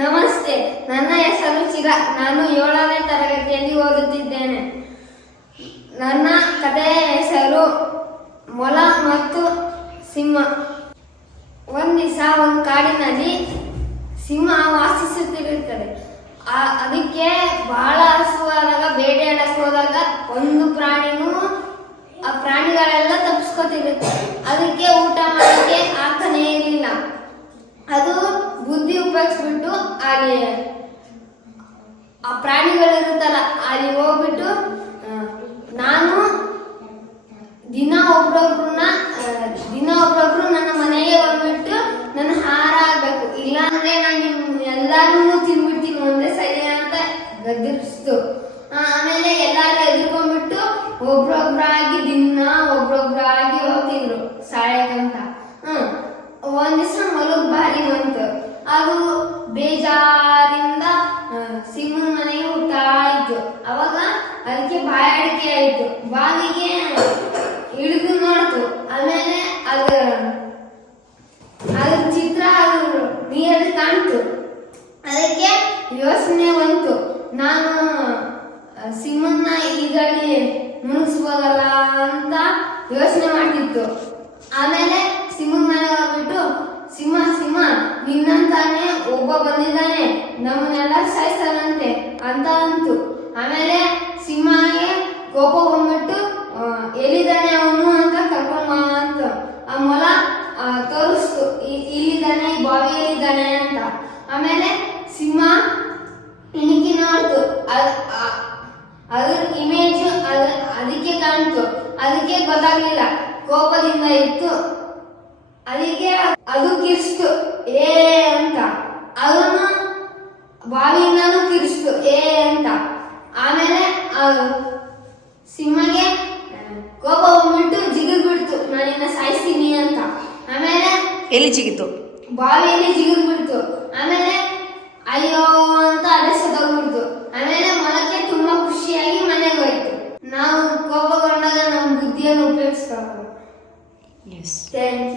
ನಮಸ್ತೆ, ನನ್ನ ಹೆಸರು ಚಿರ. ನಾನು 7ನೇ ತರಗತಿಯಲ್ಲಿ ಓದುತ್ತಿದ್ದೇನೆ. ನನ್ನ ಕಥೆಯ ಹೆಸರು ಮೊಲ ಮತ್ತು ಸಿಂಹ. ಒಂದು ದಿವಸ ಒಂದು ಕಾಡಿನಲ್ಲಿ ಸಿಂಹ ವಾಸಿಸುತ್ತಿರುತ್ತದೆ. ಅದಕ್ಕೆ ಬಹಳ ಹಸುವಾದಾಗ ಬೇಟೆಯಾಡಕ್ಕೆ ಹೋದಾಗ ಒಂದು ಪ್ರಾಣಿನೂ ಆ ಪ್ರಾಣಿಗಳೆಲ್ಲ ತಪ್ಪಿಸ್ಕೊತಿರುತ್ತೆ. ಅದಕ್ಕೆ ಊಟ ಮಾಡೋಕ್ಕೆ ಆಗ್ತಾನೇ ಇರಲಿಲ್ಲ. ಅದು ಬುದ್ಧಿ ಉಪಯೋಗಿಸ್ಬಿಟ್ಟು ಅಲ್ಲಿ ಆ ಪ್ರಾಣಿಗಳಿರುತ್ತಲ್ಲ ಅಲ್ಲಿ ಹೋಗ್ಬಿಟ್ಟು ನಾನು ದಿನ ಒಬ್ರೊಬ್ರು ನನ್ನ ಮನೆಗೆ ಬಂದ್ಬಿಟ್ಟು ನನ್ನ ಆಹಾರ ಆಗ್ಬೇಕು, ಇಲ್ಲಾಂದ್ರೆ ನಾನು ಎಲ್ಲಾರು ತಿನ್ಬಿಡ್ತೀನಿ ಒಂದೇ ಸರಿ ಅಂತ ಗದರಿಸ್ತು. ಆಮೇಲೆ ಎಲ್ಲಾರು ಎದ್ಕೊಂಡ್ಬಿಟ್ಟು ಒಬ್ರೊಬ್ರಾಗಿ ಹೋಗ್ತಿದ್ರು ಸಾಯಕಂತ. ಒಂದ್ ದಿವಸ ಮೊಲಗ್ ಭಾರಿ ಬಂತು. ಅದು ಬೇಜಾರಿಂದ ಸಿಂಹನ ಮನೆಗೆ ಹೋಗ್ತಾ ಇತ್ತು. ಅವಾಗ ಅದಕ್ಕೆ ಬಾಯಾಡಿಕೆ ಆಯ್ತು. ಬಾವಿಗೆ ಇಳಿದು ನೋಡ್ತು. ಆಮೇಲೆ ಅದ್ರ ಚಿತ್ರ ಅದು ನೀರಲ್ಲಿ ಕಾಣ್ತು. ಅದಕ್ಕೆ ಯೋಚನೆ ಬಂತು, ನಾನು ಸಿಂಹನ ಈಗಲ್ಲಿ ಮುಳುಗಿಸ್ಬೋದಲ್ಲ ಅಂತ ಯೋಚನೆ ಮಾಡ್ತಿತ್ತು. ಆಮೇಲೆ ಸಿಂಹನ ಮನೆ ಹೋಗ್ಬಿಟ್ಟು ಸಿಂಹ ನಿನ್ನಂತಾನೆ ಒಬ್ಬ ಬಂದಿದ್ದಾನೆ, ನಮ್ಮನ್ನೆಲ್ಲ ಸಾಯಿಸ್ತಾನಂತೆ ಅಂತ ಅಂತು. ಆಮೇಲೆ ಸಿಂಹಗೆ ಕೋಪ ಬಂದ್ಬಿಟ್ಟು ಎಲ್ಲಿದ್ದಾನೆ ಅವನು ಅಂತ ಕರ್ಕೊಂಬ ಅಂತ ಆ ಮೊಲ ತೋರಿಸ್ತು, ಇಲ್ಲಿದ್ದಾನೆ, ಈ ಬಾವಿಯಲ್ಲಿದ್ದಾನೆ ಅಂತ. ಆಮೇಲೆ ಸಿಂಹ ಇಣುಕಿ ನೋಡ್ತು. ಅದ್ರ ಇಮೇಜ್ ಅದಕ್ಕೆ ಕಾಣ್ತು. ಅದಕ್ಕೆ ಗೊತ್ತಾಗ್ಲಿಲ್ಲ, ಕೋಪದಿಂದ ಇತ್ತು. ಅದಕ್ಕೆ ಅದು ಕಿರ್ಸ್ತು ಏ ಅಂತ. ಅದನ್ನು ಬಾವಿಯಿಂದನೂ ಕಿರ್ಸ್ತು ಏ ಅಂತ. ಆಮೇಲೆ ಸಿಂಹಗೆ ಕೋಪ ಬಂದ್ಬಿಟ್ಟು ಜಿಗಿದ್ಬಿಡ್ತು, ನಾನಿನ್ನ ಸಾಯಿಸ್ತೀನಿ ಅಂತ. ಆಮೇಲೆ ಎಲ್ಲಿ ಜಿಗಿತು? ಬಾವಿಯಲ್ಲಿ ಜಿಗಿದ್ಬಿಡ್ತು. ಆಮೇಲೆ ಅಯ್ಯೋ ಅಂತ ಅಡೆಸೋಗ್ಬಿಡ್ತು. ಆಮೇಲೆ ಮೊಲಕ್ಕೆ ತುಂಬಾ ಖುಷಿಯಾಗಿ ಮನೆಗೆ ಹೋಯ್ತು. ನಾವು ಕೋಪಗೊಂಡಾಗ ನಮ್ಮ ಬುದ್ಧಿಯನ್ನು ಉಪಯೋಗಿಸ್ಬೇಕು. Yes. Thank you.